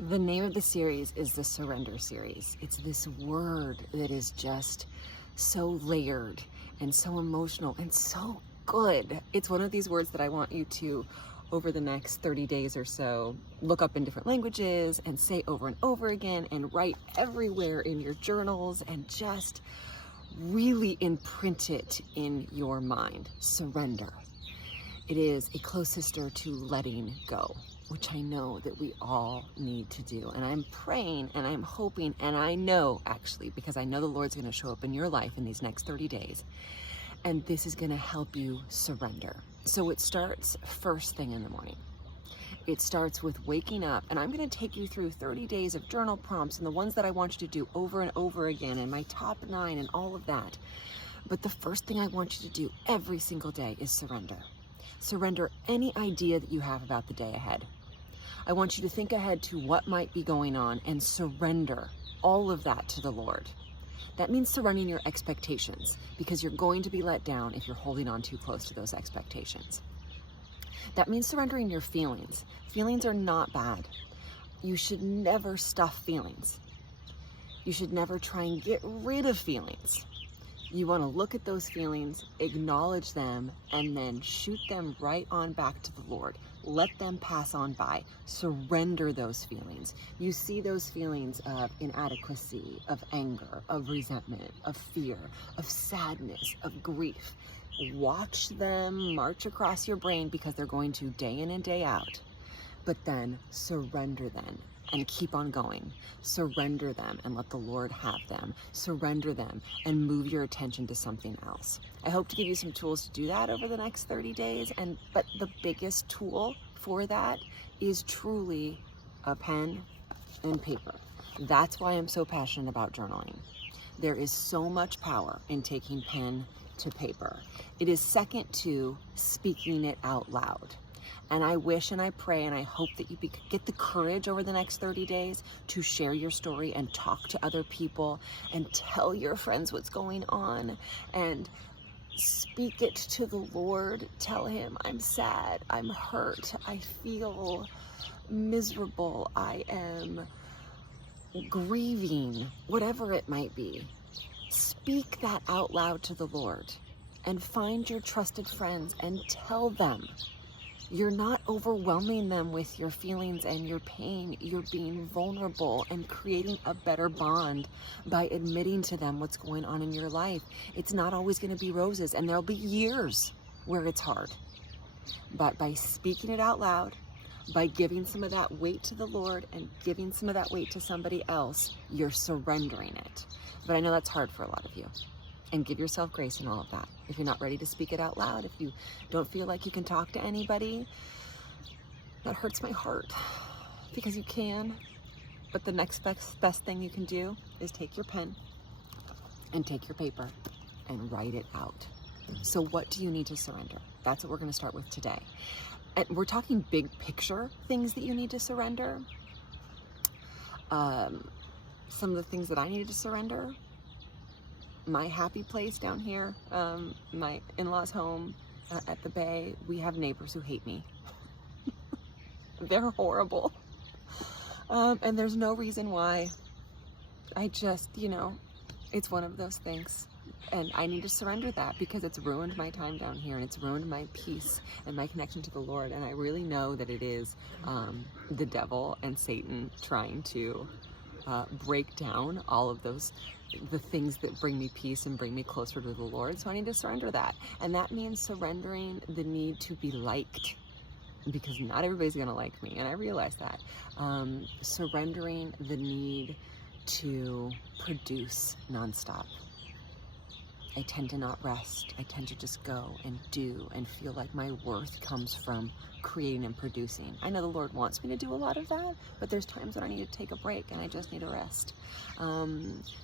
The name of the series is the Surrender series. It's this word that is just so layered and so emotional and so good. It's one of these words that I want you to, over the next 30 days or so, look up in different languages and say over and over again and write everywhere in your journals and just really imprint it in your mind. Surrender. It is a close sister to letting go, which I know that we all need to do. And I'm praying and I'm hoping, and I know actually, because I know the Lord's going to show up in your life in these next 30 days. And this is going to help you surrender. So it starts first thing in the morning. It starts with waking up, and I'm going to take you through 30 days of journal prompts and the ones that I want you to do over and over again, and my top 9 and all of that. But the first thing I want you to do every single day is surrender. Surrender any idea that you have about the day ahead. I want you to think ahead to what might be going on and surrender all of that to the Lord. That means surrendering your expectations, because you're going to be let down if you're holding on too close to those expectations. That means surrendering your feelings. Feelings are not bad. You should never stuff feelings. You should never try and get rid of feelings. You want to look at those feelings, acknowledge them, and then shoot them right on back to the Lord. Let them pass on by. Surrender those feelings. You see those feelings of inadequacy, of anger, of resentment, of fear, of sadness, of grief. Watch them march across your brain, because they're going to day in and day out. But then surrender them and keep on going. Surrender them and let the Lord have them. Surrender them and move your attention to something else. I hope to give you some tools to do that over the next 30 days. But the biggest tool for that is truly a pen and paper. That's why I'm so passionate about journaling. There is so much power in taking pen to paper. It is second to speaking it out loud. And I wish and I pray and I hope that you get the courage over the next 30 days to share your story and talk to other people and tell your friends what's going on and speak it to the Lord. Tell him, I'm sad, I'm hurt, I feel miserable, I am grieving, whatever it might be. Speak that out loud to the Lord and find your trusted friends and tell them. You're not overwhelming them with your feelings and your pain. You're being vulnerable and creating a better bond by admitting to them what's going on in your life. It's not always going to be roses, and there'll be years where it's hard. But by speaking it out loud, by giving some of that weight to the Lord and giving some of that weight to somebody else, you're surrendering it. But I know that's hard for a lot of you. And give yourself grace in all of that. If you're not ready to speak it out loud, if you don't feel like you can talk to anybody, that hurts my heart, because you can. But the next best thing you can do is take your pen and take your paper and write it out. So what do you need to surrender? That's what we're going to start with today. And we're talking big picture things that you need to surrender. Some of the things that I needed to surrender: my happy place down here, my in-laws' home at the Bay. We have neighbors who hate me. They're horrible. And there's no reason why. I just, it's one of those things. And I need to surrender that, because it's ruined my time down here, and it's ruined my peace and my connection to the Lord. And I really know that it is the devil and Satan trying to break down all of the things that bring me peace and bring me closer to the Lord. So I need to surrender that. And that means surrendering the need to be liked, because not everybody's going to like me. And I realize that. Surrendering the need to produce nonstop. I tend to not rest. I tend to just go and do and feel like my worth comes from creating and producing. I know the Lord wants me to do a lot of that, but there's times when I need to take a break and I just need to rest.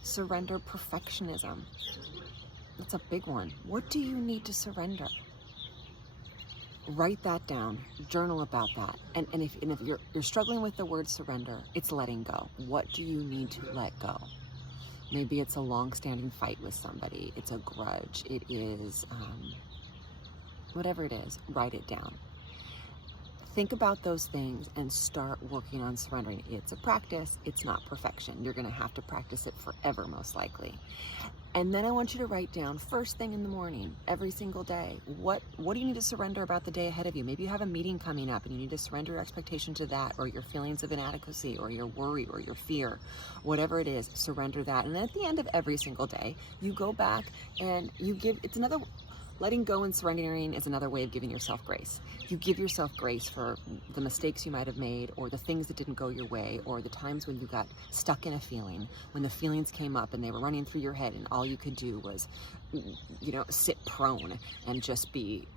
Surrender perfectionism. That's a big one. What do you need to surrender? Write that down. Journal about that. And if you're struggling with the word surrender, it's letting go. What do you need to let go? Maybe it's a long-standing fight with somebody. It's a grudge. It is whatever it is. Write it down. Think about those things and start working on surrendering. It's a practice. It's not perfection. You're going to have to practice it forever, most likely. And then I want you to write down first thing in the morning, every single day, what do you need to surrender about the day ahead of you? Maybe you have a meeting coming up and you need to surrender your expectation to that, or your feelings of inadequacy, or your worry, or your fear, whatever it is, surrender that. And then at the end of every single day, you go back and you give, letting go and surrendering is another way of giving yourself grace. You give yourself grace for the mistakes you might have made, or the things that didn't go your way, or the times when you got stuck in a feeling, when the feelings came up and they were running through your head and all you could do was, sit prone and just be,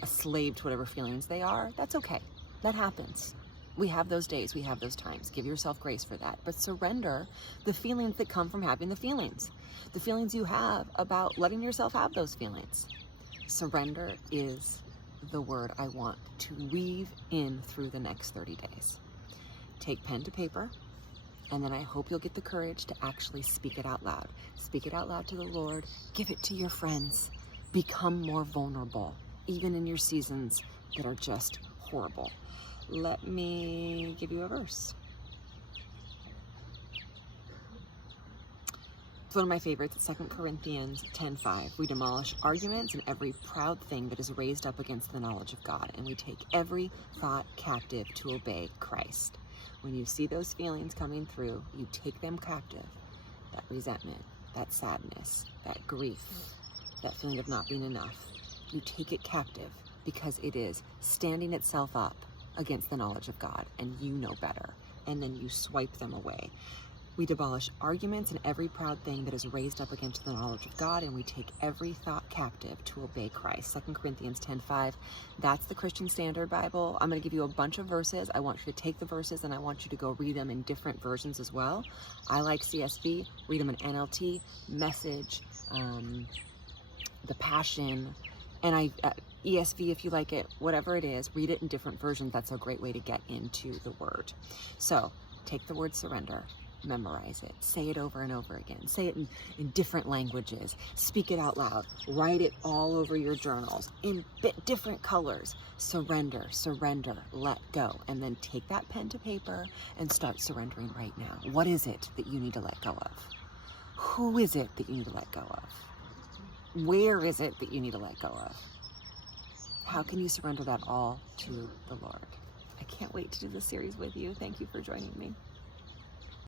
a slave to whatever feelings they are. That's okay. That happens. We have those days, we have those times. Give yourself grace for that. But surrender the feelings that come from having the feelings you have about letting yourself have those feelings. Surrender is the word I want to weave in through the next 30 days. Take pen to paper, and then I hope you'll get the courage to actually speak it out loud. Speak it out loud to the Lord. Give it to your friends. Become more vulnerable, even in your seasons that are just horrible. Let me give you a verse. It's one of my favorites. It's 2 Corinthians 10:5. We demolish arguments and every proud thing that is raised up against the knowledge of God, and we take every thought captive to obey Christ. When you see those feelings coming through, you take them captive. That resentment, that sadness, that grief, that feeling of not being enough. You take it captive because it is standing itself up against the knowledge of God, and you know better, and then you swipe them away. We demolish arguments and every proud thing that is raised up against the knowledge of God, and we take every thought captive to obey Christ. 2 Corinthians 10:5. That's the Christian Standard Bible. I'm going to give you a bunch of verses. I want you to take the verses and I want you to go read them in different versions as well. I like CSB. Read them in NLT, Message, the Passion, and ESV if you like it, whatever it is, read it in different versions. That's a great way to get into the word. So take the word surrender, memorize it, say it over and over again, say it in different languages, speak it out loud, write it all over your journals in different colors. Surrender, surrender, let go, and then take that pen to paper and start surrendering right now. What is it that you need to let go of? Who is it that you need to let go of? Where is it that you need to let go of? How can you surrender that all to the Lord? I can't wait to do this series with you. Thank you for joining me.